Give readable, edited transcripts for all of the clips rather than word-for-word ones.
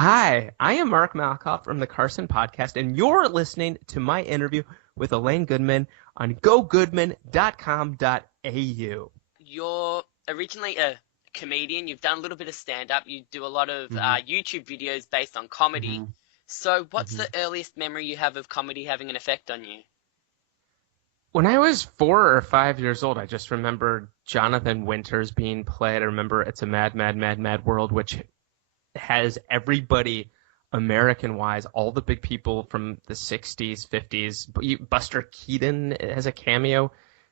Hi, I am Mark Malkoff from the Carson Podcast, and you're listening to my interview with Elaine Goodman on gogoodman.com.au. You're originally a comedian. You've done a little bit of stand-up. You do a lot of Mhm. YouTube videos based on comedy. Mhm. So what's Mhm. the earliest memory you have of comedy having an effect on you? When I was 4 or 5 years old, I just remember Jonathan Winters being played. I remember It's a Mad, Mad, Mad, Mad World, which has everybody American-wise, all the big people from the 60s, 50s. Buster Keaton has a cameo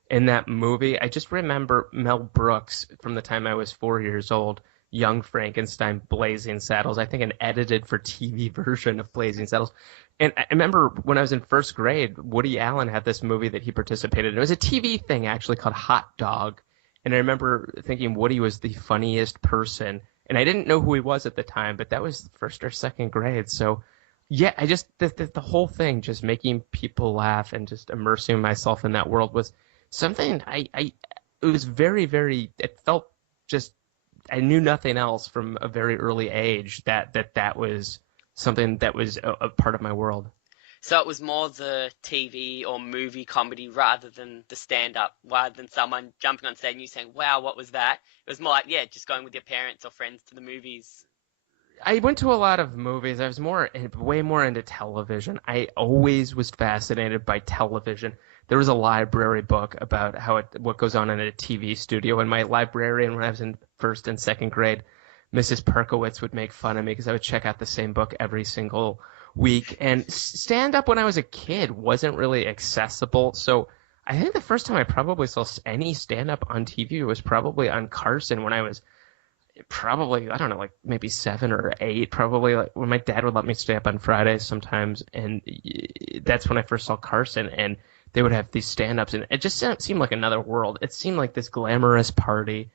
in that movie. I just remember Mel Brooks from the time I was 4 years old, Young Frankenstein, Blazing Saddles. I think an edited for TV version of Blazing Saddles. And I remember when I was in first grade, Woody Allen had this movie that he participated in. It was a TV thing actually called Hot Dog. And I remember thinking Woody was the funniest person. And I didn't know who he was at the time, but that was first or second grade. So, yeah, I just the whole thing, just making people laugh and just immersing myself in that world was something it was very, very, it felt just, I knew nothing else from a very early age that was something that was a part of my world. So it was more the TV or movie comedy rather than the stand-up, rather than someone jumping on stage and you saying, "Wow, what was that?" It was more like, yeah, just going with your parents or friends to the movies. I went to a lot of movies. I was way more into television. I always was fascinated by television. There was a library book about what goes on in a TV studio, and my librarian when I was in first and second grade, Mrs. Perkowitz would make fun of me because I would check out the same book every single week. And stand up when I was a kid wasn't really accessible, so I think the first time I probably saw any stand up on TV was probably on Carson when I was probably, I don't know, like maybe 7 or 8, probably like when my dad would let me stay up on Fridays sometimes, and that's when I first saw Carson, and they would have these stand-ups, and it just seemed like another world. It seemed like this glamorous party,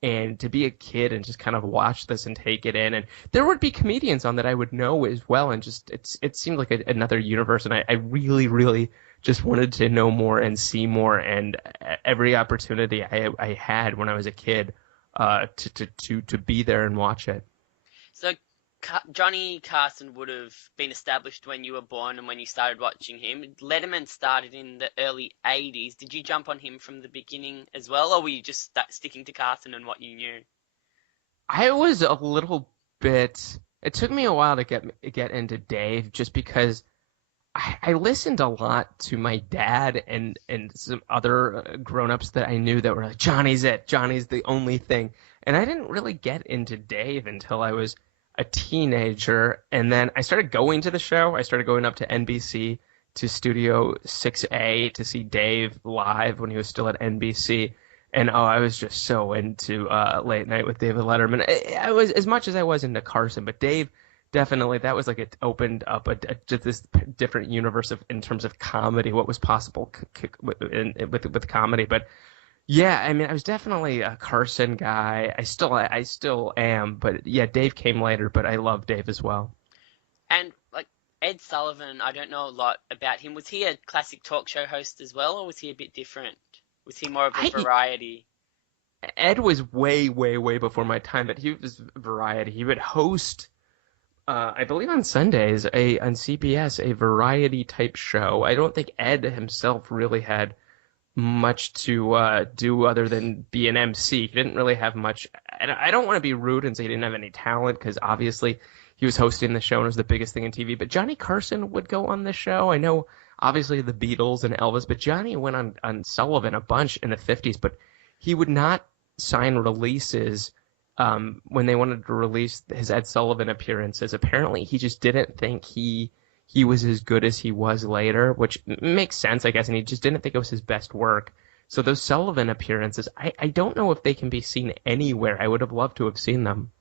and to be a kid and just kind of watch this and take it in, and there would be comedians on that I would know as well, and just it seemed like another universe, and I really, really just wanted to know more and see more, and every opportunity I had when I was a kid to be there and watch it. So Johnny Carson would have been established when you were born and when you started watching him. Letterman started in the early 80s. Did you jump on him from the beginning as well, or were you just sticking to Carson and what you knew? I was a little bit. It took me a while to get into Dave, just because I listened a lot to my dad and some other grown-ups that I knew that were like, Johnny's it, Johnny's the only thing. And I didn't really get into Dave until I was a teenager. And then I started going to the show. I started going up to NBC to Studio 6A to see Dave live when he was still at NBC. And I was just so into Late Night with David Letterman. I was as much as I was into Carson, but Dave definitely, that was like it opened up just this different universe in terms of comedy, what was possible with comedy. But yeah, I mean, I was definitely a Carson guy. I still am, but yeah, Dave came later, but I love Dave as well. And like Ed Sullivan, I don't know a lot about him. Was he a classic talk show host as well, or was he a bit different? Was he more of a I variety? Ed was way, way, way before my time, but he was variety. He would host. I believe on Sundays, on CBS, a variety type show. I don't think Ed himself really had much to do other than be an MC. He didn't really have much. And I don't want to be rude and say he didn't have any talent, because obviously he was hosting the show and it was the biggest thing in TV. But Johnny Carson would go on the show. I know obviously the Beatles and Elvis, but Johnny went on Sullivan a bunch in the 50s, but he would not sign releases when they wanted to release his Ed Sullivan appearances. Apparently, he just didn't think he was as good as he was later, which makes sense, I guess, and he just didn't think it was his best work. So those Sullivan appearances, I don't know if they can be seen anywhere. I would have loved to have seen them.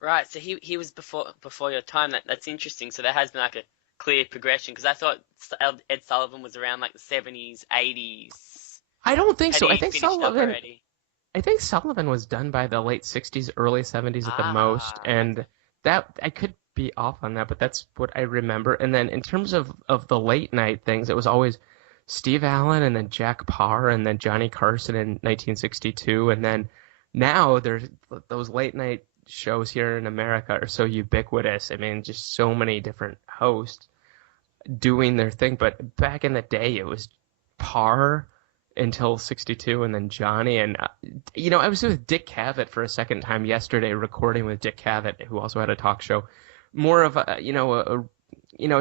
Right, so he was before your time. That's interesting. So there has been like a clear progression, because I thought Ed Sullivan was around like the 70s, 80s. I don't think Had so. he finished up already? I think Sullivan was done by the late 60s, early 70s at the most, Ah, and that I could be off on that, but that's what I remember. And then in terms of the late night things, it was always Steve Allen and then Jack Parr and then Johnny Carson in 1962, and then now there's those late night shows here in America are so ubiquitous. I mean, just so many different hosts doing their thing. But back in the day, it was Parr until 62 and then Johnny. And, I was with Dick Cavett for a second time yesterday, recording with Dick Cavett, who also had a talk show. More of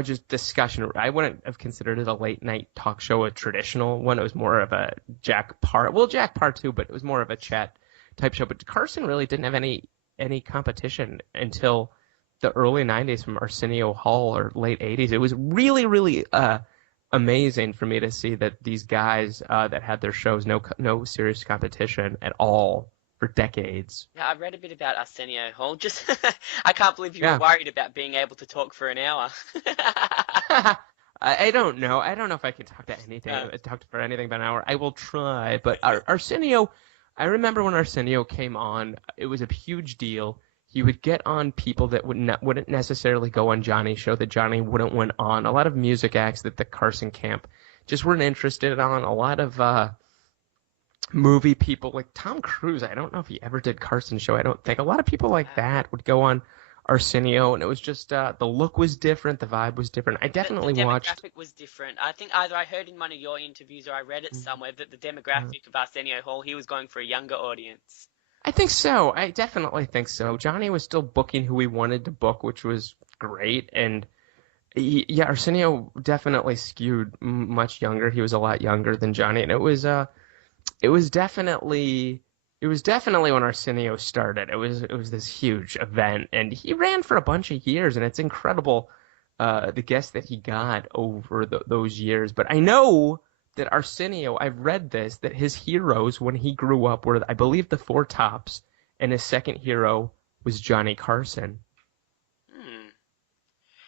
just discussion. I wouldn't have considered it a late night talk show, a traditional one. It was more of a Jack Parr too, but it was more of a chat type show. But Carson really didn't have any competition until the early 90s from Arsenio Hall, or late 80s. It was really, really amazing for me to see that these guys that had their shows, no serious competition at all for decades. Yeah, I read a bit about Arsenio Hall. Just, I can't believe you were worried about being able to talk for an hour. I don't know. I don't know if I can talk to anything. Talk for anything about an hour. I will try. But Arsenio, I remember when Arsenio came on, it was a huge deal. He would get on people that wouldn't necessarily go on Johnny's show, that Johnny wouldn't went on. A lot of music acts that the Carson camp just weren't interested on. A lot of movie people like Tom Cruise. I don't know if he ever did Carson's show. I don't think. A lot of people like that would go on Arsenio, and it was just the look was different, the vibe was different. I definitely watched. The demographic was different. I think either I heard in one of your interviews or I read it somewhere that the demographic of Arsenio Hall, he was going for a younger audience. I think so. I definitely think so. Johnny was still booking who he wanted to book, which was great. And Arsenio definitely skewed much younger. He was a lot younger than Johnny, and it was definitely when Arsenio started. It was this huge event, and he ran for a bunch of years, and it's incredible the guests that he got over those years. But I know that Arsenio, I've read this, that his heroes when he grew up were, I believe, the Four Tops, and his second hero was Johnny Carson.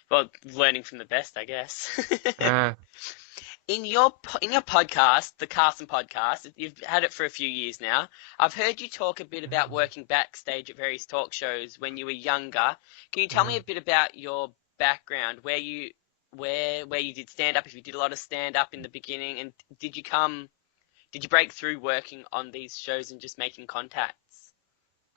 Well, learning from the best, I guess. In your podcast, the Carson Podcast, you've had it for a few years now. I've heard you talk a bit about working backstage at various talk shows when you were younger. Can you tell me a bit about your background, where you did stand up, if you did a lot of stand up in the beginning, and did you break through working on these shows and just making contacts?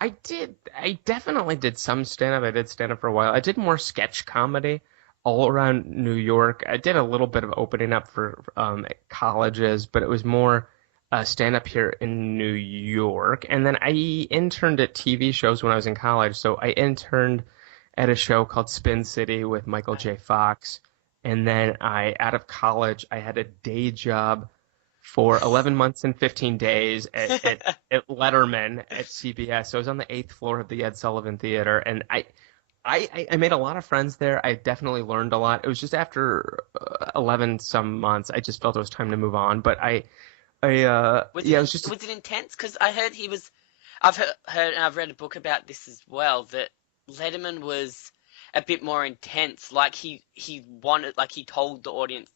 I did. I definitely did some stand up. I did stand up for a while. I did more sketch comedy all around New York. I did a little bit of opening up for colleges, but it was more stand up here in New York. And then I interned at TV shows when I was in college. So I interned at a show called Spin City with Michael J. Fox. And then out of college, I had a day job for 11 months and 15 days at Letterman at CBS. So I was on the 8th floor of the Ed Sullivan Theater, and I made a lot of friends there. I definitely learned a lot. It was just after 11 some months, I just felt it was time to move on. But was it intense? Because I heard I've heard and I've read a book about this as well, that Letterman was a bit more intense. Like he told the audience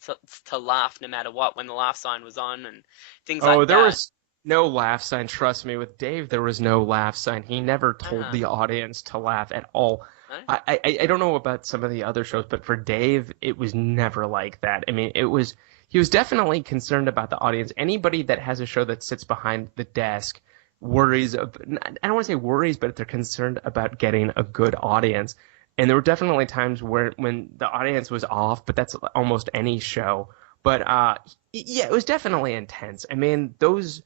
to laugh no matter what when the laugh sign was on and things like that. Oh, there was no laugh sign. Trust me, with Dave, there was no laugh sign. He never told the audience to laugh at all. I don't know about some of the other shows, but for Dave, it was never like that. I mean, he was definitely concerned about the audience. Anybody that has a show that sits behind the desk I don't want to say worries, but they're concerned about getting a good audience. And there were definitely times when the audience was off, but that's almost any show. But it was definitely intense. I mean, those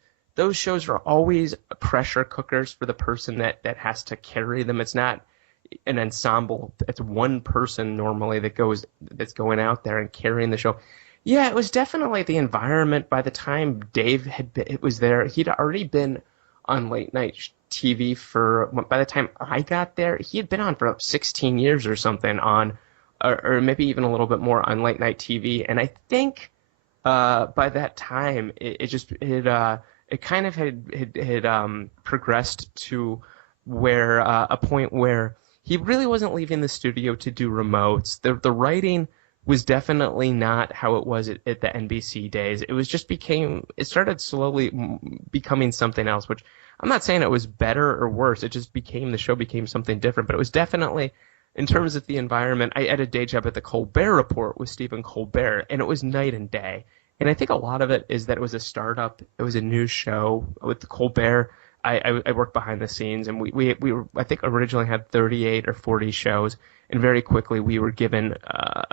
shows are always pressure cookers for the person that has to carry them. It's not an ensemble. It's one person normally that's going out there and carrying the show. Yeah, it was definitely the environment. By the time Dave was there, he'd already been on late night TV by the time I got there, he had been on for 16 years or something or maybe even a little bit more on late night TV. And I think by that time it kind of had progressed to where a point where he really wasn't leaving the studio to do remotes. The writing was definitely not how it was at the NBC days. It started slowly becoming something else, which I'm not saying it was better or worse. The show became something different, but it was definitely, in terms of the environment, I had a day job at the Colbert Report with Stephen Colbert, and it was night and day. And I think a lot of it is that it was a startup. It was a new show with Colbert. I worked behind the scenes, and we were, I think, originally had 38 or 40 shows, and very quickly we were given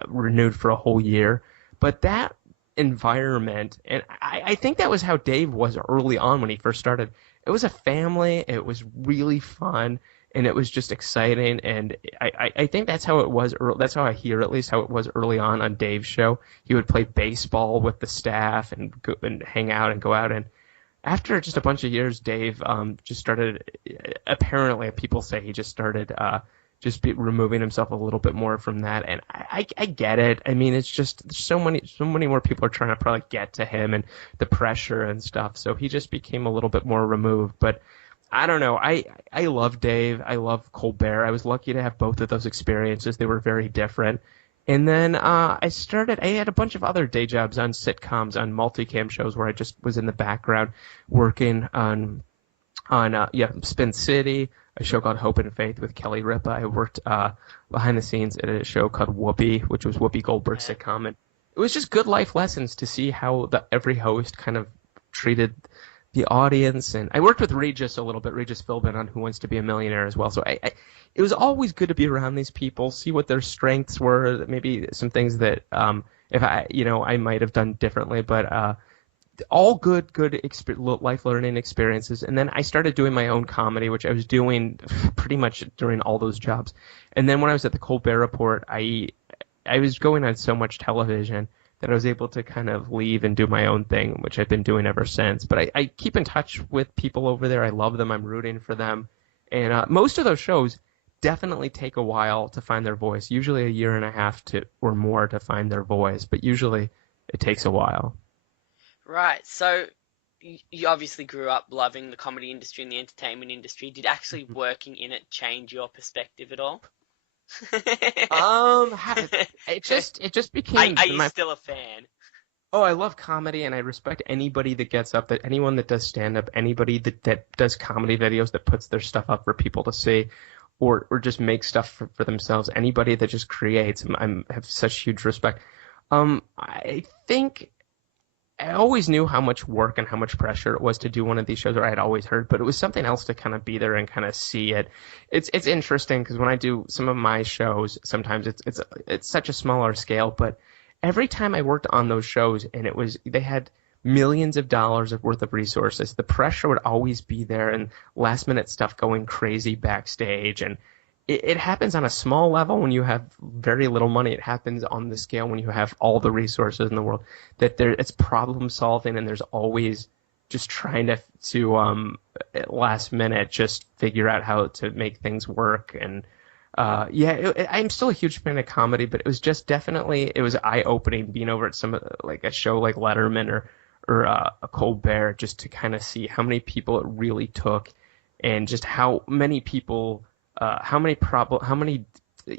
renewed for a whole year. But that environment, and I think that was how Dave was early on when he first started. It was a family. It was really fun, and it was just exciting. And I think that's how it was. That's how I hear at least how it was early on Dave's show. He would play baseball with the staff and go and hang out and go out. And after just a bunch of years, Dave just started. Apparently, people say he just started removing himself a little bit more from that, and I get it. I mean, it's just so many more people are trying to probably get to him and the pressure and stuff. So he just became a little bit more removed. But I don't know. I love Dave. I love Colbert. I was lucky to have both of those experiences. They were very different. And then I had a bunch of other day jobs on sitcoms, on multicam shows where I just was in the background working on Spin City, a show called Hope and Faith with Kelly Ripa. I worked behind the scenes at a show called Whoopi, which was Whoopi Goldberg's sitcom. And it was just good life lessons to see how every host kind of treated the audience. And I worked with Regis a little bit, Regis Philbin, on Who Wants to Be a Millionaire as well. So it was always good to be around these people, see what their strengths were, maybe some things that if I might have done differently, but all good life learning experiences. And then I started doing my own comedy, which I was doing pretty much during all those jobs. And then when I was at the Colbert Report, I was going on so much television that I was able to kind of leave and do my own thing, which I've been doing ever since. But I keep in touch with people over there. I love them. I'm rooting for them. And most of those shows definitely take a while to find their voice, usually a year and a half or more to find their voice. But usually it takes a while. Right. So you obviously grew up loving the comedy industry and the entertainment industry. Did actually working in it change your perspective at all? It just became. Are you still a fan? Oh, I love comedy, and I respect anybody that gets up, anyone that does stand up, anybody that does comedy videos, that puts their stuff up for people to see, or just makes stuff for themselves. Anybody that just creates, I have such huge respect. I think I always knew how much work and how much pressure it was to do one of these shows, or I had always heard, but it was something else to kind of be there and kind of see it. It's interesting because when I do some of my shows, sometimes it's such a smaller scale, but every time I worked on those shows and they had millions of dollars worth of resources, the pressure would always be there and last minute stuff going crazy backstage. And it happens on a small level when you have very little money. It happens on the scale when you have all the resources in the world. It's problem solving, and there's always just trying to last minute just figure out how to make things work. And I'm still a huge fan of comedy, but it was just definitely eye opening being over at like a show like Letterman or a Colbert, just to kind of see how many people it really took, and just how many people.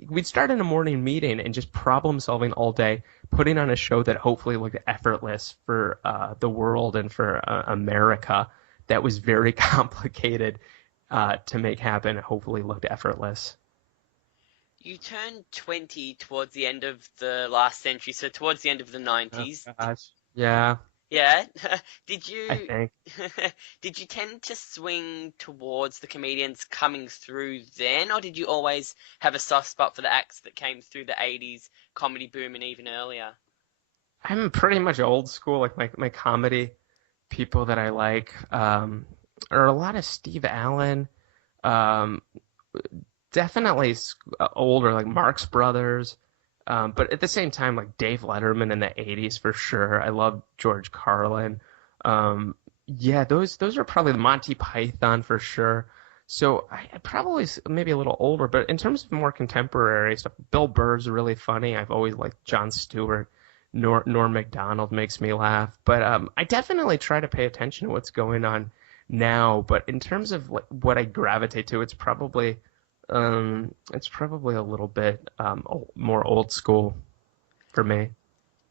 We'd start in a morning meeting and just problem solving all day, putting on a show that hopefully looked effortless for the world and for America. That was very complicated to make happen. Hopefully looked effortless. You turned 20 towards the end of the last century, so towards the end of the 90s. Oh, gosh. Yeah. Yeah. I think. Did you tend to swing towards the comedians coming through then, or did you always have a soft spot for the acts that came through the 80s comedy boom and even earlier? I'm pretty much old school. Like my comedy people that I like are a lot of Steve Allen, definitely older, like Marx Brothers. But at the same time, like Dave Letterman in the 80s for sure. I love George Carlin. Those are probably the Monty Python for sure. So I probably maybe a little older, but in terms of more contemporary stuff, Bill Burr's really funny. I've always liked Jon Stewart. Norm Macdonald makes me laugh. But I definitely try to pay attention to what's going on now. But in terms of what I gravitate to, it's probably a little bit more old school for me.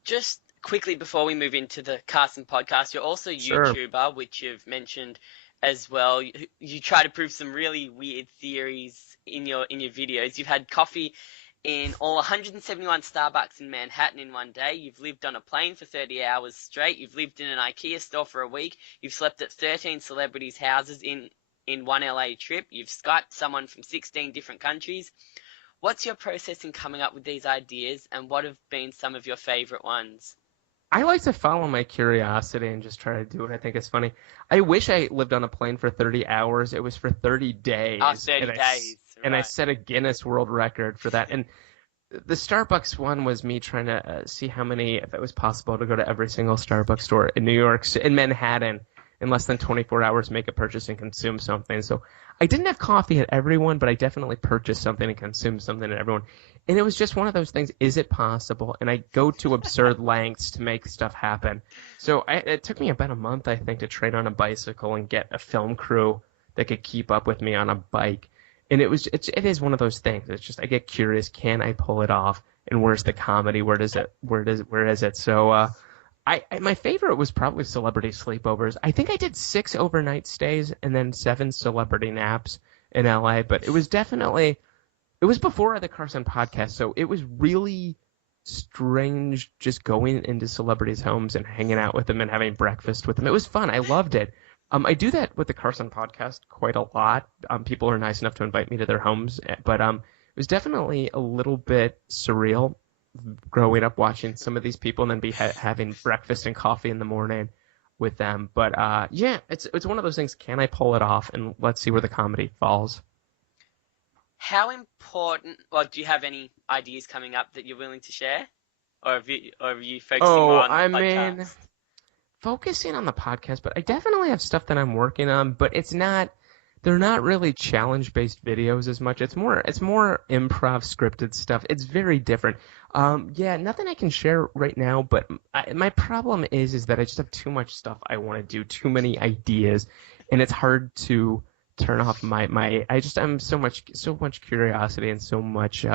Just quickly before we move into the Carson podcast, you're also a Sure. YouTuber, which you've mentioned as well. You try to prove some really weird theories in your videos. You've had coffee in all 171 Starbucks in Manhattan in one day. You've lived on a plane for 30 hours straight. You've lived in an IKEA store for a week. You've slept at 13 celebrities' houses in in one LA trip. You've Skyped someone from 16 different countries. What's your process in coming up with these ideas, and what have been some of your favorite ones? I like to follow my curiosity and just try to do what I think is funny. I wish I lived on a plane for 30 hours. It was for 30 days. 30 days. And I Right. set a Guinness World Record for that. And the Starbucks one was me trying to see how many, if it was possible to go to every single Starbucks store in New York, in Manhattan, in less than 24 hours, make a purchase and consume something. So I didn't have coffee at everyone, but I definitely purchased something and consumed something at everyone. And it was just one of those things, is it possible? And I go to absurd lengths to make stuff happen. So it took me about a month, I think, to train on a bicycle and get a film crew that could keep up with me on a bike. And it is one of those things. It's just, I get curious, can I pull it off? And where's the comedy? Where is it? So my favorite was probably celebrity sleepovers. I think I did 6 overnight stays and then 7 celebrity naps in LA, but it was before the Carson podcast, so it was really strange just going into celebrities' homes and hanging out with them and having breakfast with them. It was fun. I loved it. I do that with the Carson podcast quite a lot. People are nice enough to invite me to their homes, but it was definitely a little bit surreal growing up watching some of these people and then having breakfast and coffee in the morning with them. But yeah, it's one of those things. Can I pull it off? And let's see where the comedy falls. How important, or do you have any ideas coming up that you're willing to share? Or are you focusing more on the podcast? Focusing on the podcast, but I definitely have stuff that I'm working on, but they're not really challenge-based videos as much. It's more improv scripted stuff. It's very different. Yeah, nothing I can share right now, but my problem is that I just have too much stuff I want to do, too many ideas, and it's hard to turn off I'm so much curiosity and so much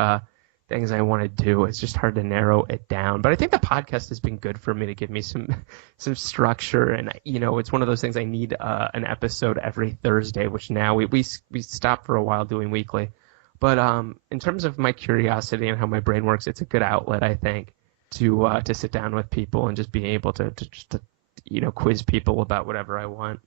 things I want to do. It's just hard to narrow it down. But I think the podcast has been good for me to give me some structure, and it's one of those things. I need an episode every Thursday, which now we stopped for a while doing weekly. But in terms of my curiosity and how my brain works, it's a good outlet, I think, to sit down with people and just be able to quiz people about whatever I want.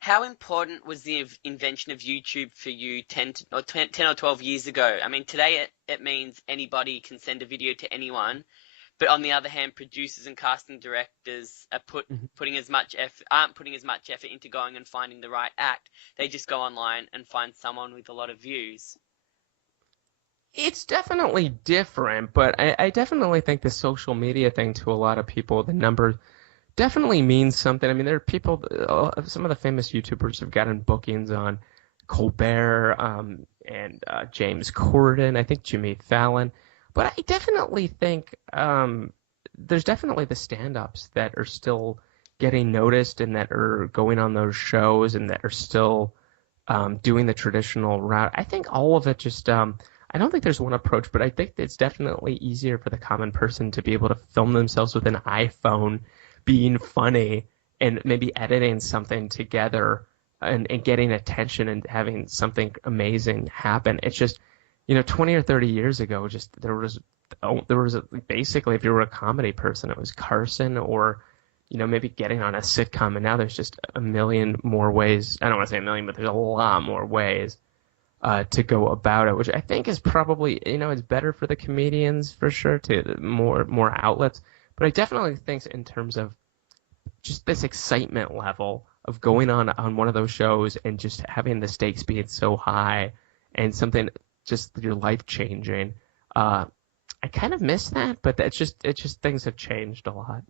How important was the invention of YouTube for you 10 or 12 years ago? I mean, today it means anybody can send a video to anyone, but on the other hand, producers and casting directors are aren't putting as much effort into going and finding the right act. They just go online and find someone with a lot of views. It's definitely different, but I definitely think the social media thing to a lot of people, the numbers definitely means something. I mean, there are people, some of the famous YouTubers have gotten bookings on Colbert and James Corden, I think Jimmy Fallon. But I definitely think there's definitely the stand-ups that are still getting noticed and that are going on those shows and that are still doing the traditional route. I think all of it just I don't think there's one approach, but I think it's definitely easier for the common person to be able to film themselves with an iPhone being funny and maybe editing something together and getting attention and having something amazing happen. It's just, 20 or 30 years ago, just there was basically, if you were a comedy person, it was Carson or, maybe getting on a sitcom. And now there's just a million more ways. I don't want to say a million, but there's a lot more ways to go about it, which I think is probably, it's better for the comedians for sure, to more outlets. But I definitely think in terms of just this excitement level of going on one of those shows and just having the stakes being so high and something just your life changing. I kind of miss that, but it's just things have changed a lot.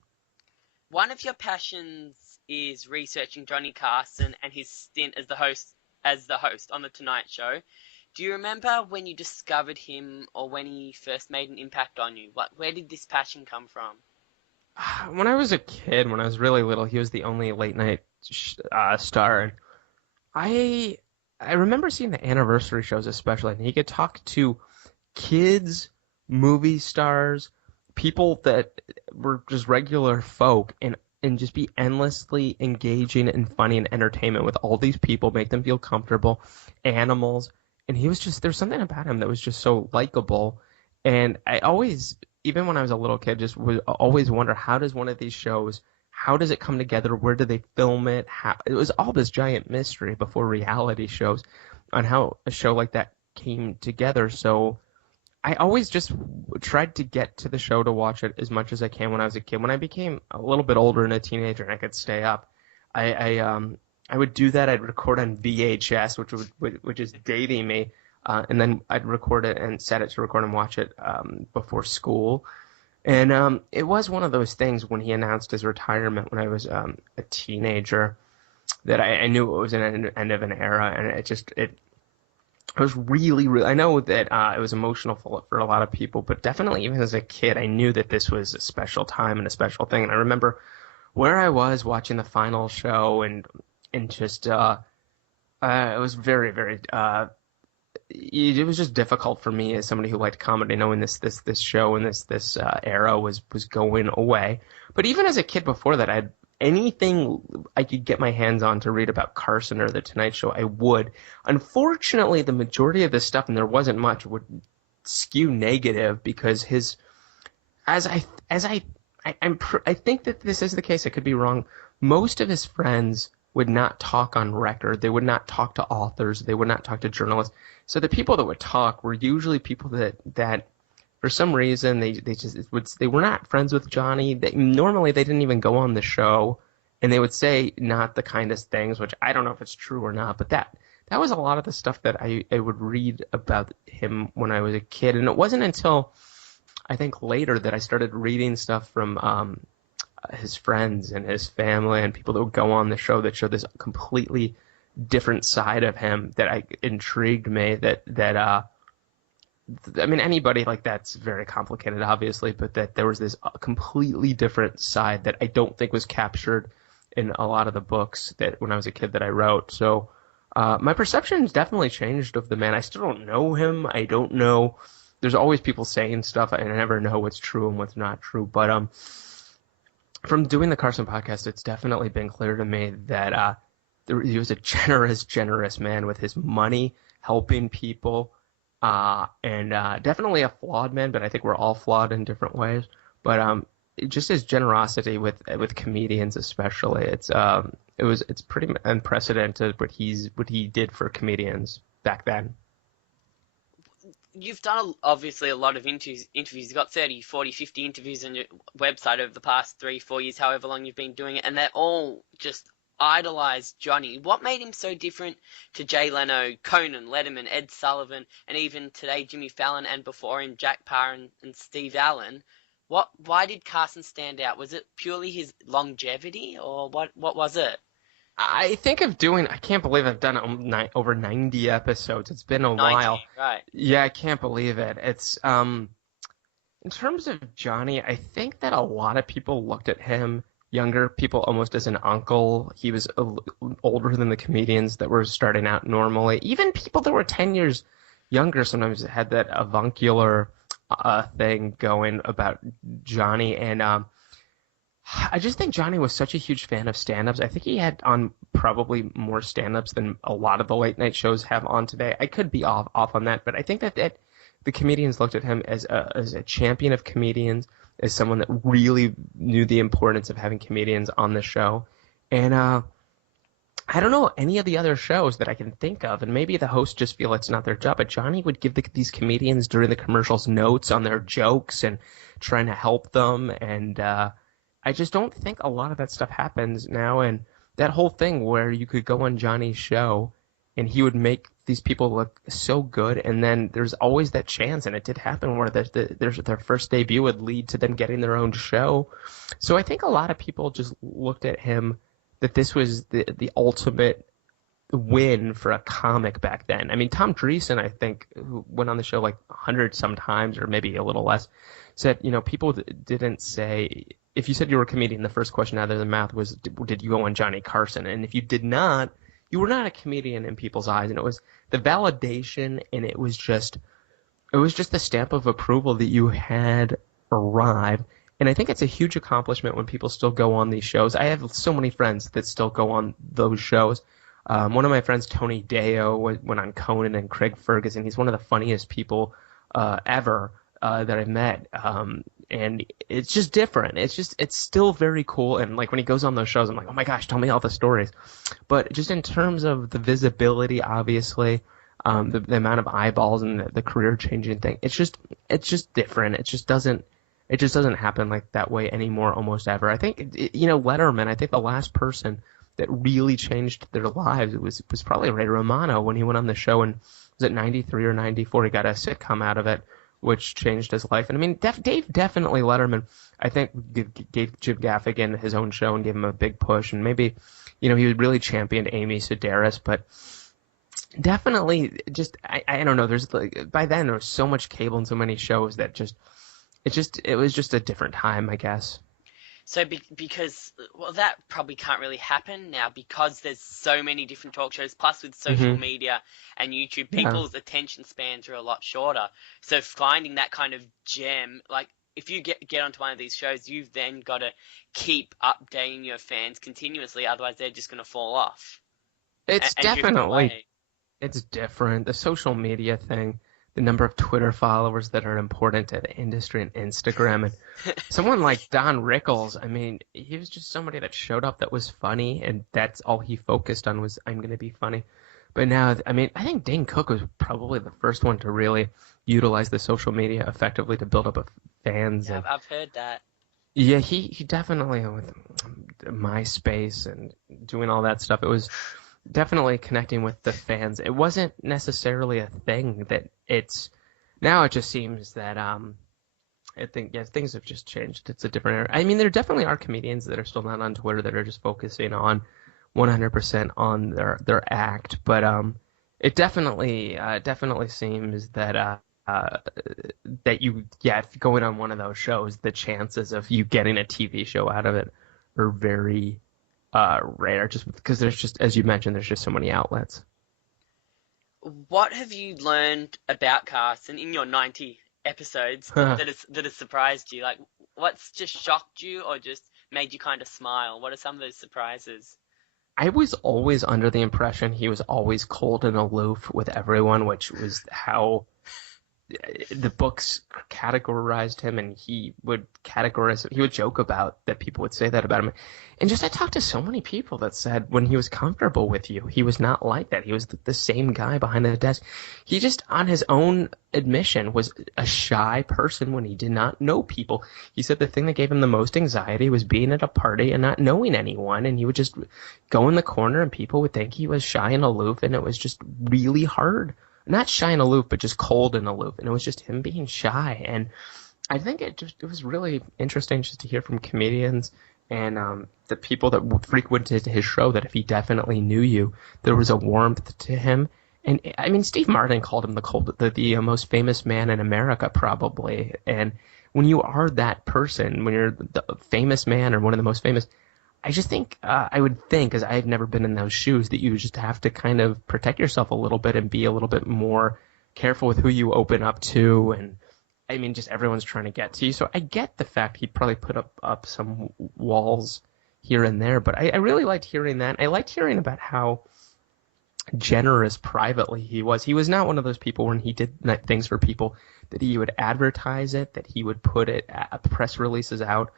One of your passions is researching Johnny Carson and his stint as the host on the Tonight Show. Do you remember when you discovered him or when he first made an impact on you? Where did this passion come from? When I was a kid, when I was really little, he was the only late night star. And I remember seeing the anniversary shows especially, and he could talk to kids, movie stars, people that were just regular folk, and just be endlessly engaging and funny and entertainment with all these people, make them feel comfortable, animals. And he was just, there's something about him that was just so likable. And I always, even when I was a little kid, just would always wonder, how does one of these shows how does it come together? Where do they film it? How it was all this giant mystery before reality shows on how a show like that came together. So I always just tried to get to the show to watch it as much as I can when I was a kid. When I became a little bit older and a teenager and I could stay up, I would do that. I'd record on VHS, which is dating me, and then I'd record it and set it to record and watch it before school. And it was one of those things when he announced his retirement when I was a teenager that I knew it was an end of an era, and it was really, really. I know that it was emotional for a lot of people, but definitely even as a kid, I knew that this was a special time and a special thing. And I remember where I was watching the final show, and just it was very, very. It was just difficult for me as somebody who liked comedy, knowing this show and this era was going away. But even as a kid before that, I had anything I could get my hands on to read about Carson or the Tonight Show, I would. Unfortunately, the majority of this stuff, and there wasn't much, would skew negative because I think that this is the case. I could be wrong. Most of his friends would not talk on record. They would not talk to authors. They would not talk to journalists. So the people that would talk were usually people that for some reason they were not friends with Johnny. Normally they didn't even go on the show, and they would say not the kindest things, which I don't know if it's true or not. But that was a lot of the stuff that I would read about him when I was a kid, and it wasn't until I think later that I started reading stuff from his friends and his family and people that would go on the show that showed this completely different side of him that intrigued me. I mean, anybody like that's very complicated, obviously, but that there was this completely different side that I don't think was captured in a lot of the books that when I was a kid that I wrote. So my perception's definitely changed of the man. I still don't know him. I don't know. There's always people saying stuff, and I never know what's true and what's not true. But from doing the Carson podcast, it's definitely been clear to me that he was a generous man with his money, helping people, and definitely a flawed man. But I think we're all flawed in different ways. But just his generosity with comedians, especially, it's pretty unprecedented what he did for comedians back then. You've done obviously a lot of interviews. You've got 30, 40, 50 interviews on your website over the past 3-4 years, however long you've been doing it, and they're all just idolized Johnny. What made him so different to Jay Leno, Conan, Letterman, Ed Sullivan, and even today Jimmy Fallon, and before him Jack Parr and Steve Allen? Why did Carson stand out? Was it purely his longevity, or what was it? I think of doing. I can't believe I've done over 90 episodes. It's been a 90, while. Right. Yeah, I can't believe it. It's in terms of Johnny, I think that a lot of people looked at him, younger people, almost as an uncle. He was older than the comedians that were starting out normally. Even people that were 10 years younger sometimes had that avuncular thing going about Johnny. And I just think Johnny was such a huge fan of stand-ups. I think he had on probably more stand-ups than a lot of the late-night shows have on today. I could be off on that, but I think that the comedians looked at him as a champion of comedians, as someone that really knew the importance of having comedians on the show. And I don't know any of the other shows that I can think of, and maybe the hosts just feel it's not their job, but Johnny would give these comedians during the commercials notes on their jokes and trying to help them, and I just don't think a lot of that stuff happens now. And that whole thing where you could go on Johnny's show and he would make these people look so good, and then there's always that chance, and it did happen, where their first debut would lead to them getting their own show. So I think a lot of people just looked at him that this was the ultimate win for a comic back then. I mean, Tom Dreesen, I think, who went on the show like 100 sometimes, or maybe a little less, said, people didn't say, if you said you were a comedian, the first question out of their mouth was, did you go on Johnny Carson? And if you did not, you were not a comedian in people's eyes. And it was the validation, and it was just the stamp of approval that you had arrived. And I think it's a huge accomplishment when people still go on these shows. I have so many friends that still go on those shows. One of my friends, Tony Deo, went on Conan and Craig Ferguson. He's one of the funniest people ever. that I met, and it's just different. It's still very cool. And like when he goes on those shows, I'm like, oh my gosh, tell me all the stories. But just in terms of the visibility, obviously, the amount of eyeballs and the career changing thing, it's just different. It just doesn't happen like that way anymore almost ever. I think Letterman. I think the last person that really changed their lives was probably Ray Romano when he went on the show, and was it 93 or 94? He got a sitcom out of it, which changed his life. And I mean, Dave definitely Letterman, I think, gave Jim Gaffigan his own show and gave him a big push. And maybe, he really championed Amy Sedaris, but definitely just, I don't know. There's like, by then there was so much cable and so many shows that it was just a different time, I guess. So because, well, that probably can't really happen now because there's so many different talk shows, plus with social media and YouTube, people's attention spans are a lot shorter. So finding that kind of gem, like if you get onto one of these shows, you've then got to keep updating your fans continuously, otherwise they're just going to fall off. It's definitely, it's different. The social media thing, the number of Twitter followers that are important to the industry and Instagram. And someone like Don Rickles, I mean, he was just somebody that showed up that was funny, and that's all he focused on was, I'm going to be funny. But now, I mean, I think Dane Cook was probably the first one to really utilize the social media effectively to build up fans. Yeah, I've heard that. Yeah, he definitely, with MySpace and doing all that stuff, it was definitely connecting with the fans. It wasn't necessarily a thing that it's now. It just seems that I think things have just changed. It's a different era. I mean, there definitely are comedians that are still not on Twitter that are just focusing on 100% on their act, but it definitely seems that that if going on one of those shows, the chances of you getting a TV show out of it are very rare, just because there's just, as you mentioned, there's just so many outlets. What have you learned about Carson in your 90 episodes that has surprised you? Like, what's just shocked you or just made you kind of smile? What are some of those surprises? I was always under the impression he was always cold and aloof with everyone, which was how the books categorized him, and he would joke about that. People would say that about him. And just I talked to so many people that said when he was comfortable with you, he was not like that. He was the same guy behind the desk. He just, on his own admission, was a shy person when he did not know people. He said the thing that gave him the most anxiety was being at a party and not knowing anyone, and he would just go in the corner and people would think he was shy and aloof, and it was just really hard. Not shy and aloof, but just cold and aloof, and it was just him being shy. And I think it was really interesting just to hear from comedians and the people that frequented his show that if he definitely knew you, there was a warmth to him. And I mean, Steve Martin called him the most famous man in America, probably. And when you are that person, when you're the famous man or one of the most famous, I just think, I would think, because I've never been in those shoes, that you just have to kind of protect yourself a little bit and be a little bit more careful with who you open up to. And I mean, just everyone's trying to get to you. So I get the fact he'd probably put up some walls here and there, but I really liked hearing that. I liked hearing about how generous privately he was. He was not one of those people when he did things for people that he would advertise it, that he would put it press releases out.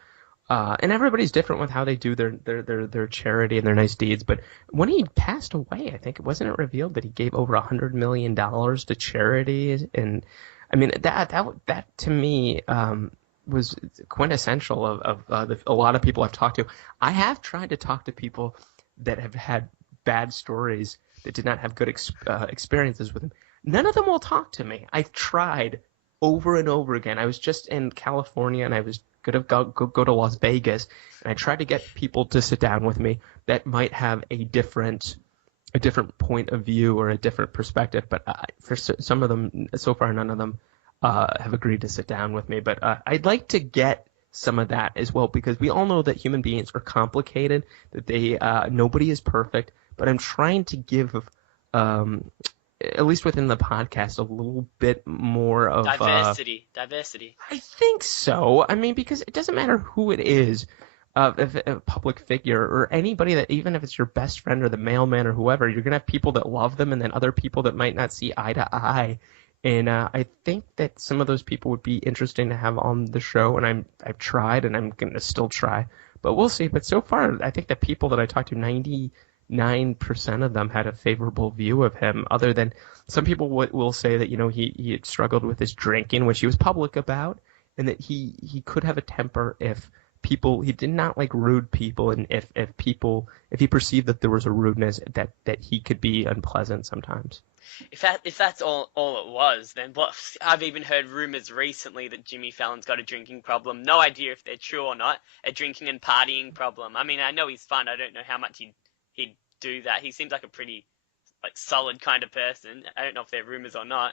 And everybody's different with how they do their charity and their nice deeds. But when he passed away, I think, wasn't it revealed that he gave over $100 million to charities? And I mean, that to me was quintessential of a lot of people I've talked to. I have tried to talk to people that have had bad stories that did not have good experiences with him. None of them will talk to me. I've tried over and over again. I was just in California, and I was going to go to Las Vegas, and I tried to get people to sit down with me that might have a different point of view or a different perspective. But for some of them, so far, none of them have agreed to sit down with me. But I'd like to get some of that as well, because we all know that human beings are complicated, that nobody is perfect. But I'm trying to give, at least within the podcast, a little bit more of diversity. I think so. I mean, because it doesn't matter who it is, if a public figure or anybody that, even if it's your best friend or the mailman or whoever, you're gonna have people that love them and then other people that might not see eye to eye. And I think that some of those people would be interesting to have on the show, and I've tried, and I'm going to still try, but we'll see. But so far, I think the people that I talked to, 99% of them had a favorable view of him, other than some people will say that, he had struggled with his drinking, which he was public about, and that he could have a temper if he did not like rude people, and if he perceived that there was a rudeness, that he could be unpleasant sometimes. If that's all it was, then what? I've even heard rumors recently that Jimmy Fallon's got a drinking problem. No idea if they're true or not. A drinking and partying problem. I mean, I know he's fun. I don't know how much he'd do that. He seems like a pretty solid kind of person. I don't know if they're rumors or not.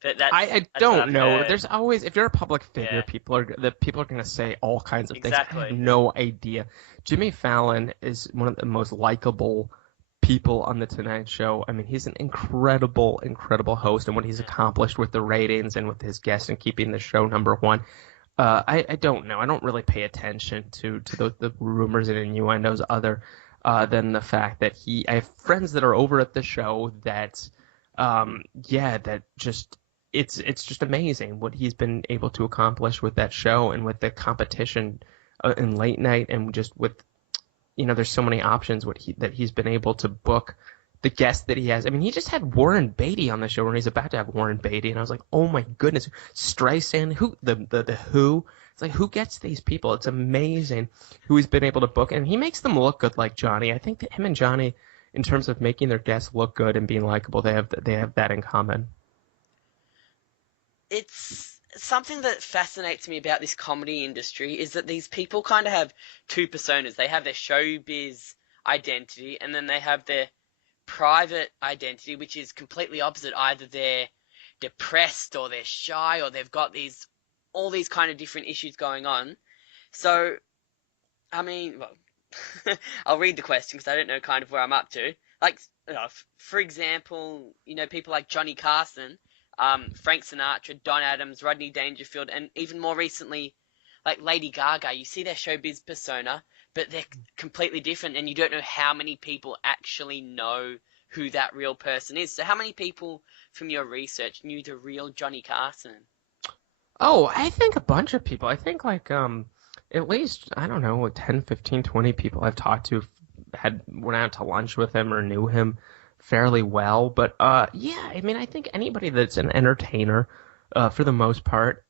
But I don't know. There's always, if you're a public figure, Yeah. people are going to say all kinds of things. I Exactly. have no idea. Jimmy Fallon is one of the most likable people on the Tonight Show. I mean, he's an incredible, incredible host, and what he's accomplished with the ratings and with his guests and keeping the show number one. I don't know. I don't really pay attention to the rumors and innuendos other than the fact that I have friends that are over at the show that, that just. It's just amazing what he's been able to accomplish with that show and with the competition in late night, and just with, there's so many options that he's been able to book, the guests that he has. I mean, he just had Warren Beatty on the show, and he's about to have Warren Beatty, and I was like, oh my goodness, Streisand, the Who. It's like, who gets these people? It's amazing who he's been able to book, and he makes them look good like Johnny. I think that him and Johnny, in terms of making their guests look good and being likable, they have that in common. It's something that fascinates me about this comedy industry is that these people kind of have two personas. They have their showbiz identity, and then they have their private identity, which is completely opposite. Either they're depressed, or they're shy, or they've got all these kind of different issues going on. So, I mean, well, I'll read the question because I don't know kind of where I'm up to. For example, people like Johnny Carson, Frank Sinatra, Don Adams, Rodney Dangerfield, and even more recently, like Lady Gaga. You see their showbiz persona, but they're completely different, and you don't know how many people actually know who that real person is. So how many people from your research knew the real Johnny Carson? Oh, I think a bunch of people. I think at least, I don't know, 10, 15, 20 people I've talked to went out to lunch with him or knew him fairly well. But I mean, I think anybody that's an entertainer, for the most part,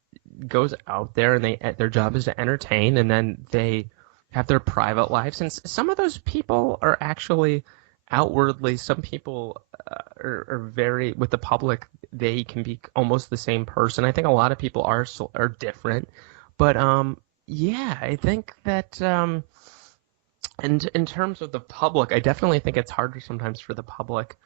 goes out there and their job is to entertain, and then they have their private lives. And some of those people are actually outwardly, some people are very, with the public, they can be almost the same person. I think a lot of people are different, but I think that in terms of the public, I definitely think it's harder sometimes for the public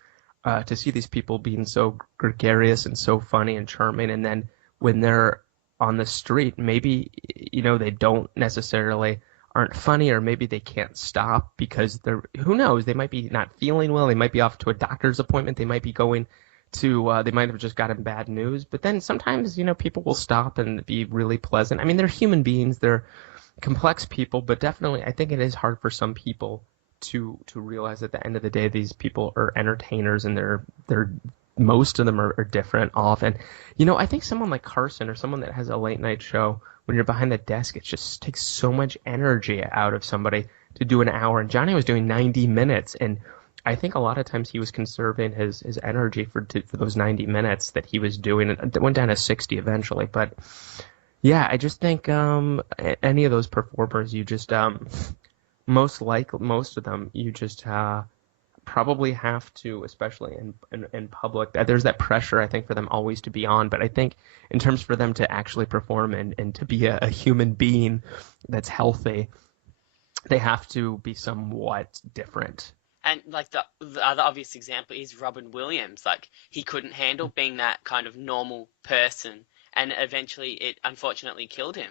to see these people being so gregarious and so funny and charming, and then when they're on the street, maybe they don't necessarily aren't funny, or maybe they can't stop because who knows, they might be not feeling well, they might be off to a doctor's appointment, they might be going to they might have just gotten bad news. But then sometimes people will stop and be really pleasant. I mean, they're human beings, they're complex people, but definitely I think it is hard for some people to realize at the end of the day these people are entertainers, and they're most of them are different often. I think someone like Carson, or someone that has a late night show, when you're behind the desk, it just takes so much energy out of somebody to do an hour. And Johnny was doing 90 minutes, and I think a lot of times he was conserving his energy for those 90 minutes that he was doing. It went down to 60 eventually, but yeah, I just think any of those performers, you just most of them, you just probably have to, especially in public, there's that pressure, I think, for them always to be on. But I think in terms for them to actually perform and to be a human being that's healthy, they have to be somewhat different. And the other obvious example is Robin Williams. He couldn't handle being that kind of normal person, and eventually it unfortunately killed him.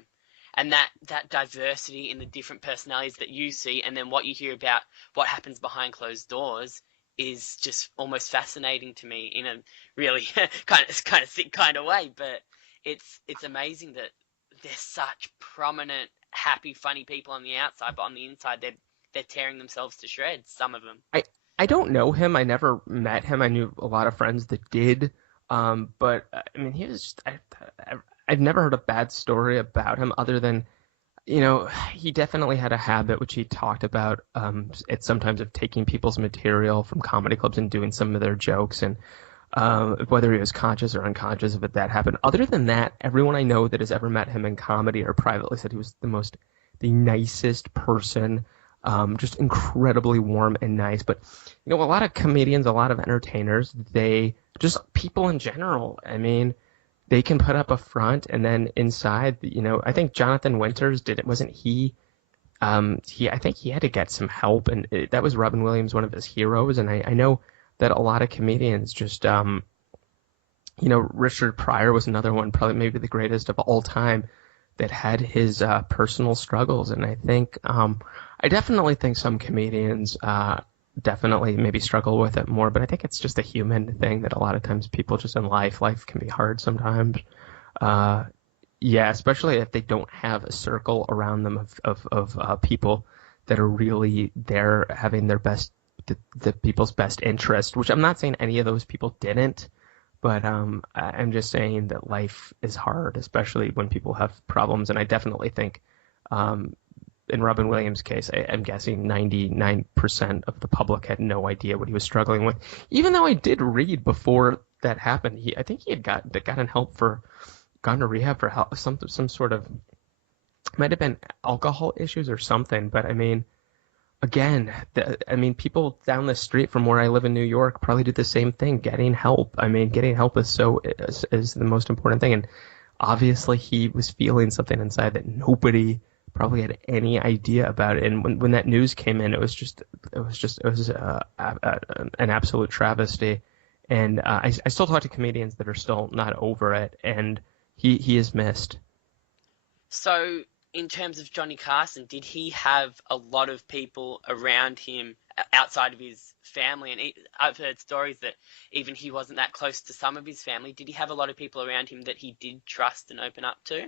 And that diversity in the different personalities that you see, and then what you hear about what happens behind closed doors, is just almost fascinating to me in a really kind of sick kind of way. But it's amazing that they're such prominent, happy, funny people on the outside, but on the inside they're tearing themselves to shreds. Some of them. I don't know him. I never met him. I knew a lot of friends that did. But I mean, he was just I've never heard a bad story about him other than, he definitely had a habit, which he talked about, at sometimes of taking people's material from comedy clubs and doing some of their jokes, and whether he was conscious or unconscious of it, that happened. Other than that, everyone I know that has ever met him in comedy or privately said he was the nicest person, just incredibly warm and nice. But, a lot of comedians, a lot of entertainers, just people in general, I mean, they can put up a front and then inside, I think Jonathan Winters did it. Wasn't he? I think he had to get some help, and that was Robin Williams, one of his heroes. And I know that a lot of comedians just, Richard Pryor was another one, probably maybe the greatest of all time, that had his personal struggles. And I definitely think some comedians definitely maybe struggle with it more, but I think it's just a human thing that a lot of times people just in life can be hard sometimes. Yeah, especially if they don't have a circle around them of people that are really there having their best, the people's best interest, which I'm not saying any of those people didn't, but I'm just saying that life is hard, especially when people have problems. And I definitely think in Robin Williams' case, I'm guessing 99% of the public had no idea what he was struggling with. Even though I did read before that happened, I think he had gotten help gone to rehab for help, some sort of, might have been alcohol issues or something. But I mean, again, people down the street from where I live in New York probably did the same thing, getting help. I mean, getting help is the most important thing. And obviously he was feeling something inside that nobody probably had any idea about it. And when that news came in, it was an absolute travesty. And I still talk to comedians that are still not over it, and he is missed. So in terms of Johnny Carson, did he have a lot of people around him outside of his family? And I've heard stories that even he wasn't that close to some of his family. Did he have a lot of people around him that he did trust and open up to?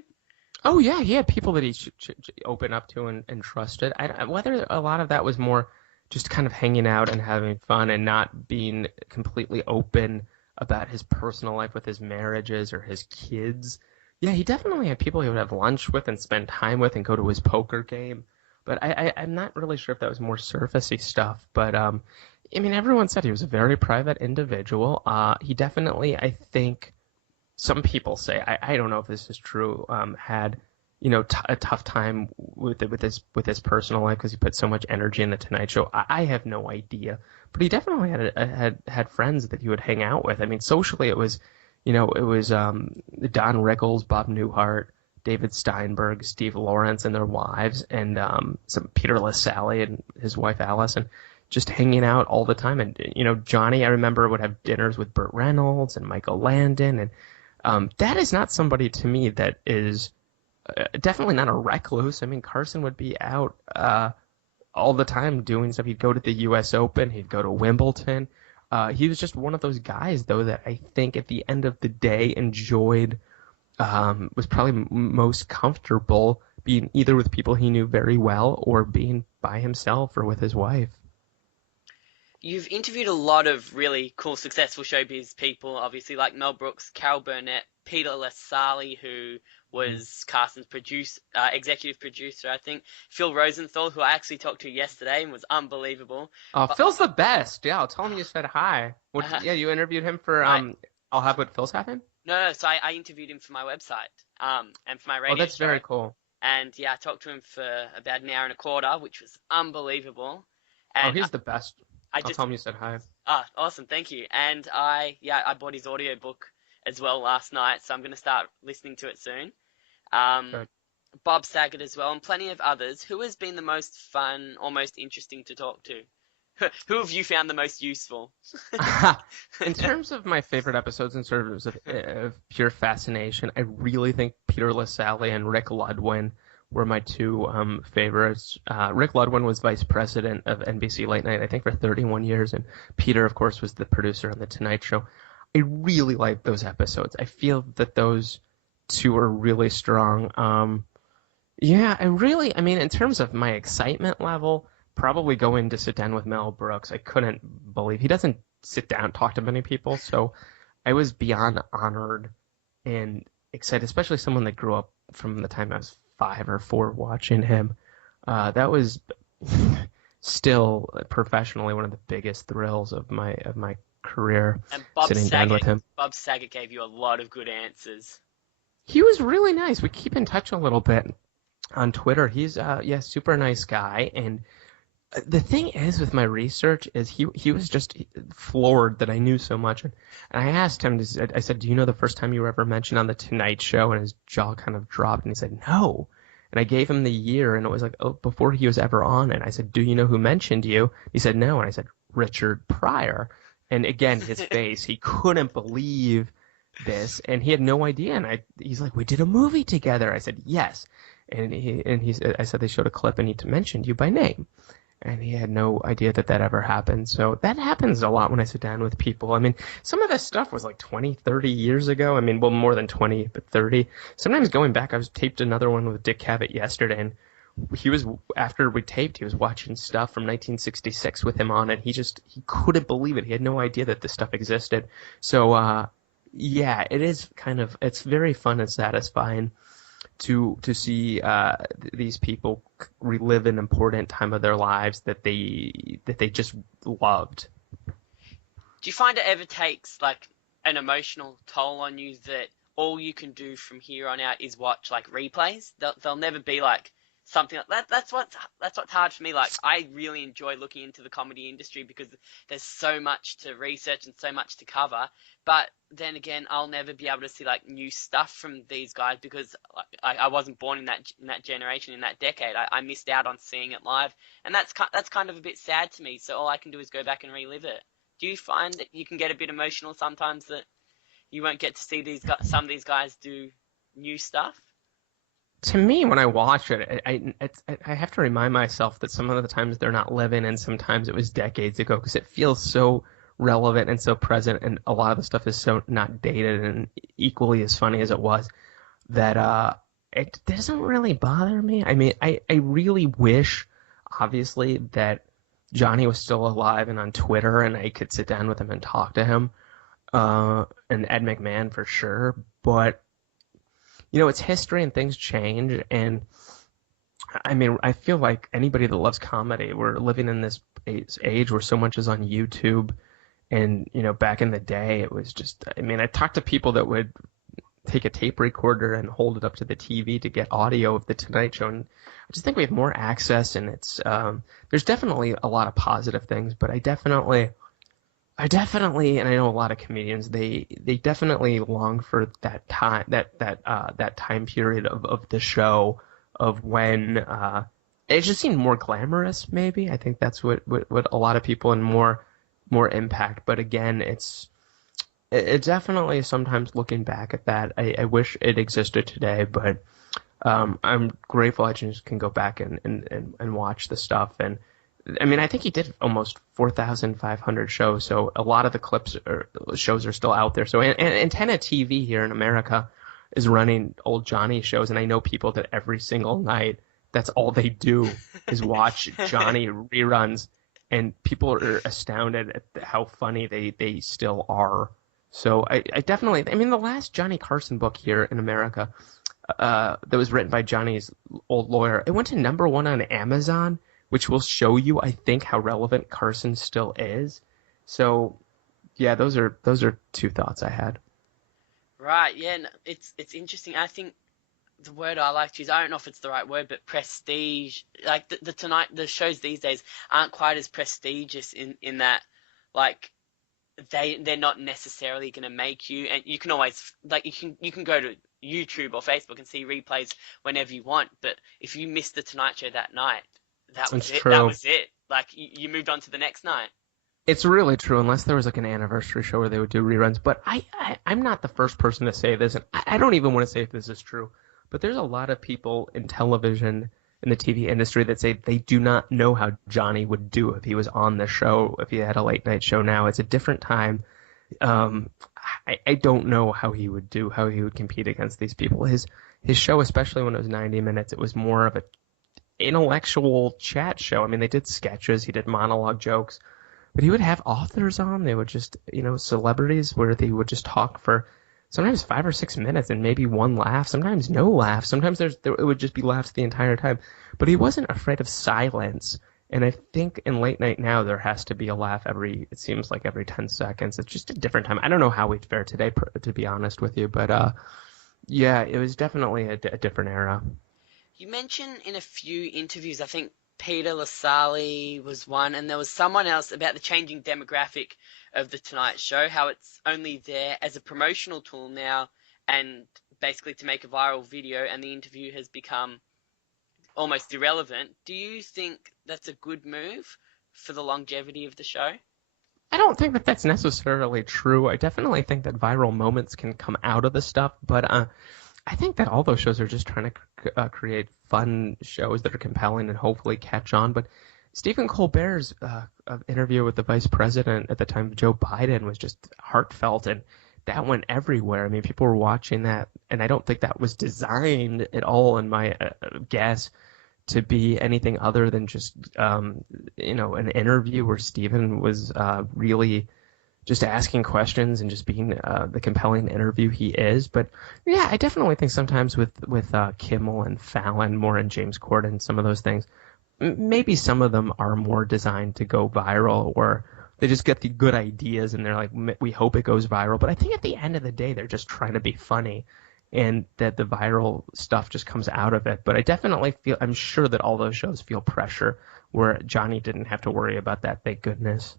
Oh, yeah, he had people that he should open up to and trusted. Whether a lot of that was more just kind of hanging out and having fun and not being completely open about his personal life with his marriages or his kids. Yeah, he definitely had people he would have lunch with and spend time with and go to his poker game. But I'm not really sure if that was more surfacey stuff. But, everyone said he was a very private individual. He definitely, I think, some people say, I don't know if this is true, had a tough time with his personal life because he put so much energy in the Tonight Show. I have no idea, but he definitely had friends that he would hang out with. I mean, socially it was Don Rickles, Bob Newhart, David Steinberg, Steve Lawrence and their wives, and some Peter LaSalle and his wife Alice, and just hanging out all the time. And Johnny, I remember, would have dinners with Burt Reynolds and Michael Landon, and that is not somebody to me that is definitely not a recluse. I mean, Carson would be out all the time doing stuff. He'd go to the U.S. Open. He'd go to Wimbledon. He was just one of those guys, though, that I think at the end of the day enjoyed, was probably most comfortable being either with people he knew very well or being by himself or with his wife. You've interviewed a lot of really cool, successful showbiz people, obviously, like Mel Brooks, Carol Burnett, Peter LaSalle, who was Carson's executive producer, I think, Phil Rosenthal, who I actually talked to yesterday and was unbelievable. Oh, Phil's the best. Yeah, I'll tell him you said hi. Yeah, you interviewed him for I'll Have What Phil's Having? No, so I interviewed him for my website and for my radio show. Oh, that's very cool. And yeah, I talked to him for about an hour and a quarter, which was unbelievable. And he's the best. I'll tell him you said hi. Ah, awesome, thank you. And I bought his audiobook as well last night, so I'm going to start listening to it soon. Good. Bob Saget as well, and plenty of others. Who has been the most fun or most interesting to talk to? Who have you found the most useful? In terms of my favorite episodes in terms of pure fascination, I really think Peter LaSalle and Rick Ludwin were my two favorites. Rick Ludwin was vice president of NBC Late Night, I think, for 31 years, and Peter, of course, was the producer on The Tonight Show. I really like those episodes. I feel that those two are really strong. Yeah, in terms of my excitement level, probably going to sit down with Mel Brooks. I couldn't believe he doesn't sit down and talk to many people, so I was beyond honored and excited, especially someone that grew up from the time I was 5 or 4 watching him. That was still professionally one of the biggest thrills of my career, And sitting down with him. Bob Saget gave you a lot of good answers. He was really nice. We keep in touch a little bit on Twitter. He's super nice guy. And the thing is with my research is he was just floored that I knew so much. And I asked him, I said, do you know the first time you were ever mentioned on the Tonight Show? And his jaw kind of dropped and he said, no. And I gave him the year and it was like, oh, before he was ever on. And I said, do you know who mentioned you? He said, no. And I said, Richard Pryor. And again, his face, he couldn't believe this, and he had no idea. And he's like, we did a movie together. I said, yes. And I said they showed a clip and he mentioned you by name. And he had no idea that ever happened. So that happens a lot when I sit down with people. I mean, some of this stuff was like 20, 30 years ago. I mean, well, more than 20, but 30. Sometimes going back, I was taped another one with Dick Cavett yesterday, and after we taped, he was watching stuff from 1966 with him on, and he couldn't believe it. He had no idea that this stuff existed. So, yeah, it's very fun and satisfying to see these people relive an important time of their lives that they just loved. Do you find it ever takes like an emotional toll on you that all you can do from here on out is watch like replays? They'll never be like something like that. That's what's hard for me. Like, I really enjoy looking into the comedy industry because there's so much to research and so much to cover. But then again, I'll never be able to see like new stuff from these guys because I wasn't born in that generation, in that decade. I missed out on seeing it live, and that's kind of a bit sad to me. So all I can do is go back and relive it. Do you find that you can get a bit emotional sometimes that you won't get to see some of these guys do new stuff? To me, when I watch it, I have to remind myself that some of the times they're not living, and sometimes it was decades ago, because it feels so relevant and so present, and a lot of the stuff is so not dated and equally as funny as it was, that it doesn't really bother me. I mean, I really wish, obviously, that Johnny was still alive and on Twitter, and I could sit down with him and talk to him, and Ed McMahon for sure, but it's history and things change. And I mean, I feel like anybody that loves comedy, we're living in this age where so much is on YouTube. And, back in the day, it was just, I mean, I talked to people that would take a tape recorder and hold it up to the TV to get audio of the Tonight Show. And I just think we have more access, and there's definitely a lot of positive things, but I definitely, and I know a lot of comedians, they definitely long for that time, that time period of the show, of when it just seemed more glamorous. Maybe I think that's what a lot of people, and more impact. But again, it definitely, sometimes looking back at that, I wish it existed today. But I'm grateful I just can go back and watch the stuff. And I mean, I think he did almost 4,500 shows, so a lot of the shows are still out there. So Antenna TV here in America is running old Johnny shows, and I know people that every single night, that's all they do is watch Johnny reruns, and people are astounded at how funny they still are. So I definitely, I mean, the last Johnny Carson book here in America that was written by Johnny's old lawyer, it went to #1 on Amazon, which will show you, I think, how relevant Carson still is. So, yeah, those are 2 thoughts I had. Right, yeah, it's interesting. I think the word I like to use, I don't know if it's the right word, but prestige. Like the shows these days aren't quite as prestigious in that, like, they're not necessarily going to make you, and you can always, like, you can go to YouTube or Facebook and see replays whenever you want, but if you missed the Tonight Show that night, that was it. That was it. Like, you moved on to the next night. It's really true, unless there was like an anniversary show where they would do reruns. But I'm not the first person to say this, and I don't even want to say if this is true, but there's a lot of people in television, in the TV industry, that say they do not know how Johnny would do if he was on the show, if he had a late night show now. It's a different time. I don't know how he would compete against these people. His show, especially when it was 90 minutes, it was more of a intellectual chat show. I mean, they did sketches, he did monologue jokes, But he would have authors on. They would just, celebrities where they would just talk for sometimes 5 or 6 minutes and maybe one laugh, sometimes no laugh. Sometimes it would just be laughs the entire time. But he wasn't afraid of silence. And I think in late night now there has to be a laugh it seems like every 10 seconds. It's just a different time. I don't know how we'd fare today, to be honest with you. But yeah, it was definitely a different era. You mentioned in a few interviews, I think Peter Lassalle was one, and there was someone else about the changing demographic of The Tonight Show, how it's only there as a promotional tool now and basically to make a viral video, and the interview has become almost irrelevant. Do you think that's a good move for the longevity of the show? I don't think that that's necessarily true. I definitely think that viral moments can come out of the stuff, but I think that all those shows are just trying to create fun shows that are compelling and hopefully catch on. But Stephen Colbert's interview with the vice president at the time, Joe Biden, was just heartfelt, and that went everywhere. I mean, people were watching that, and I don't think that was designed at all, in my guess, to be anything other than just, an interview where Stephen was really just asking questions and just being the compelling interview he is. But yeah, I definitely think sometimes with Kimmel and Fallon, more and James Corden, some of those things, maybe some of them are more designed to go viral, or they just get the good ideas and they're like, we hope it goes viral. But I think at the end of the day, they're just trying to be funny, and that the viral stuff just comes out of it. But I definitely I'm sure that all those shows feel pressure where Johnny didn't have to worry about that, thank goodness.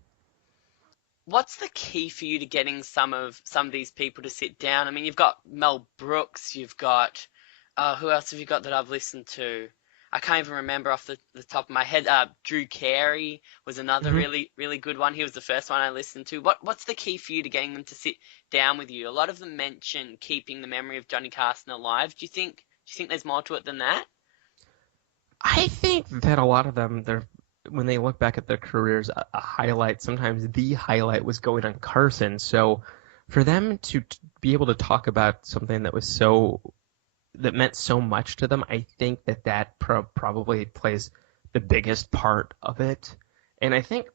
What's the key for you to getting some of these people to sit down? I mean, you've got Mel Brooks, you've got who else have you got that I've listened to? I can't even remember off the top of my head. Drew Carey was another really, really good one. He was the first one I listened to. What's the key for you to getting them to sit down with you? A lot of them mention keeping the memory of Johnny Carson alive. Do you think there's more to it than that? I think that a lot of them, when they look back at their careers, a highlight, sometimes the highlight, was going on Carson. So for them to be able to talk about something that meant so much to them, I think that probably plays the biggest part of it. And I think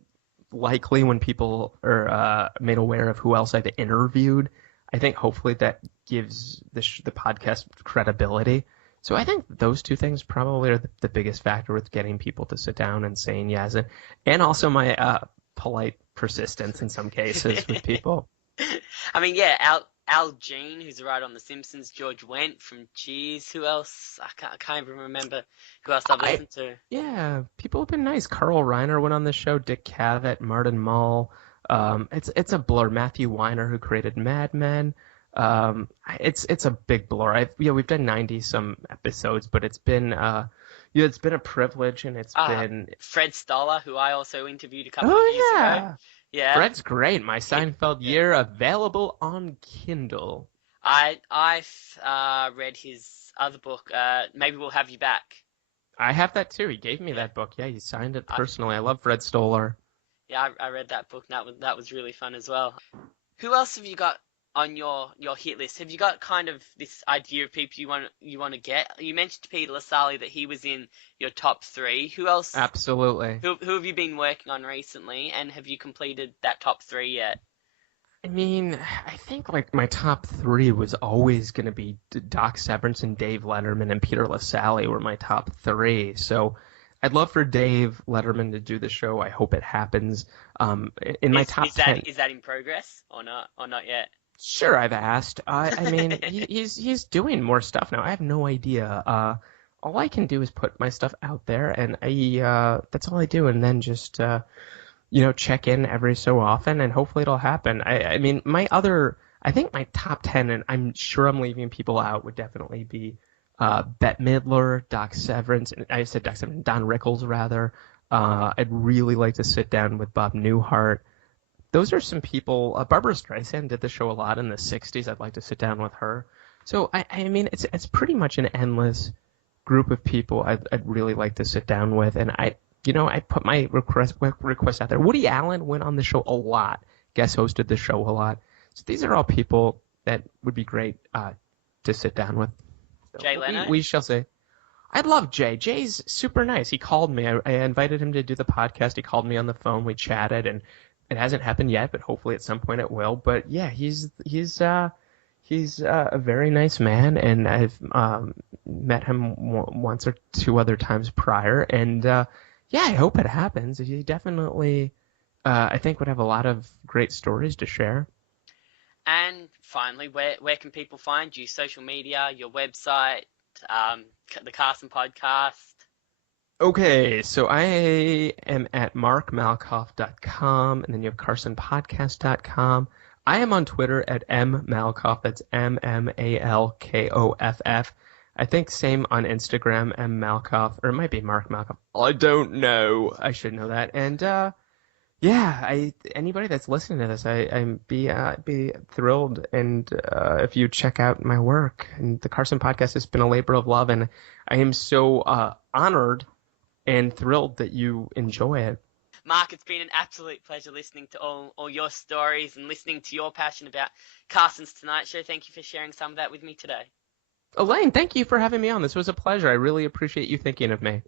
likely when people are made aware of who else I've interviewed, I think hopefully that gives the podcast credibility. So I think those two things probably are the biggest factor with getting people to sit down and saying yes, and also my polite persistence in some cases with people. I mean, yeah, Al Jean, who's a writer on The Simpsons, George Wendt from Cheers. Who else? I can't even remember who else I've listened to. Yeah, people have been nice. Carl Reiner went on the show, Dick Cavett, Martin Mull. It's a blur. Matthew Weiner, who created Mad Men. It's a big blur. We've done 90 some episodes, but it's been it's been a privilege, and it's been Fred Stoller, who I also interviewed a couple of years ago. Yeah, Fred's great. My Seinfeld Year, available on Kindle. I've read his other book. Maybe We'll Have You Back. I have that too. He gave me that book. Yeah, he signed it personally. I love Fred Stoller. Yeah, I read that book. That was really fun as well. Who else have you got on your hit list? Have you got kind of this idea of people you want to get? You mentioned Peter Lassalle, that he was in your top 3. Who else? Absolutely. Who have you been working on recently, and have you completed that top 3 yet? I mean, I think like my top 3 was always going to be Doc Severinsen, Dave Letterman, and Peter Lassalle were my top 3. So I'd love for Dave Letterman to do the show. I hope it happens. In my top 10. Is that in progress or not yet? Sure, I've asked. I mean, he's doing more stuff now. I have no idea. All I can do is put my stuff out there, and that's all I do, and then just check in every so often, and hopefully it'll happen. I mean, I think my top 10, and I'm sure I'm leaving people out, would definitely be Bette Midler, Doc Severance, and I said Doc Severance, Don Rickles rather. I'd really like to sit down with Bob Newhart. Those are some people. Barbara Streisand did the show a lot in the 60s. I'd like to sit down with her. So, I mean, it's pretty much an endless group of people I'd really like to sit down with. And I put my request out there. Woody Allen went on the show a lot, guest hosted the show a lot. So these are all people that would be great to sit down with. So Jay Leno? We shall see. I love Jay. Jay's super nice. He called me. I invited him to do the podcast. He called me on the phone. We chatted, and It hasn't happened yet, but hopefully at some point it will. But yeah, he's a very nice man, and I've met him once or two other times prior, and yeah, I hope it happens. He definitely, I think, would have a lot of great stories to share. And finally, where can people find you? Social media, your website, the Carson Podcast. Okay, so I am at markmalkoff.com, and then you have carsonpodcast.com. I am on Twitter at mmalkoff. That's MMALKOFF. I think same on Instagram, mmalkoff, or it might be Mark Malkoff. I don't know. I should know that. And yeah, anybody that's listening to this, I'd be thrilled, and if you check out my work. And the Carson Podcast has been a labor of love, and I am so honored and thrilled that you enjoy it. Mark, it's been an absolute pleasure listening to all your stories and listening to your passion about Carson's Tonight Show. Thank you for sharing some of that with me today. Elaine, thank you for having me on. This was a pleasure. I really appreciate you thinking of me.